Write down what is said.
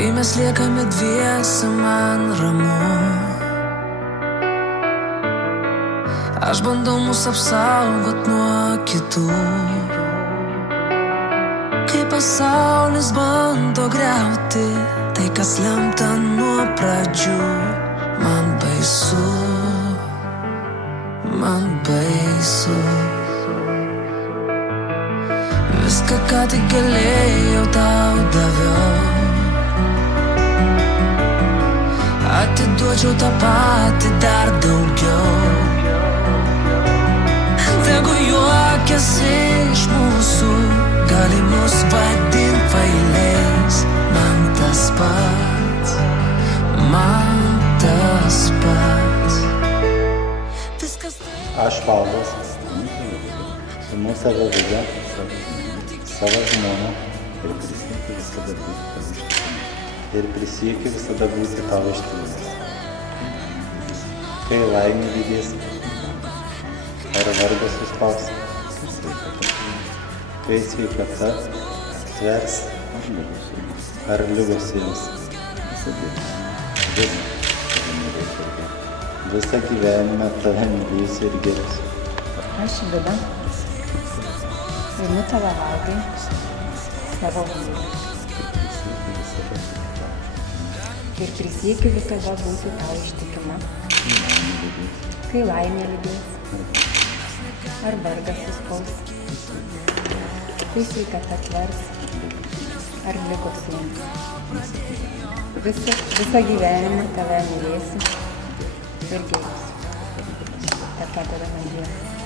Kai mes liekame dviese, man ramu. Aš bandau mus apsaugot nuo kitų. Kai pasaulis bando griauti tai, kas lemta nuo pradžių, man baisu, man baisu. Viską, ką tik galėjau, tau daviau. Atiduočiau tą patį dar daugiau. Tegu juokiasi iš mūsų, gali mus vadint kvailiais. Man tas pats, man tas pats. Aš Valdas imu savo vizą, savo žmoną ir prisiekiu visada būti tau ištikimas. Kai laimė lydės, ar vargas suspaus, kai sveikata atvers, ar ligos jums. Visą gyvenimą tave mylėsiu ir gerbsiu. Aš Vida imu tave Valdai, savo vyrą. Ir prisiekiu visada būti tau ištikima. Kai laimė lydės, ar vargas suspaus, kai sveikata atvers, ar ligos jums. Visą gyvenimą tave mylėsiu ir gerbsiu. Ta padeda man Dievas.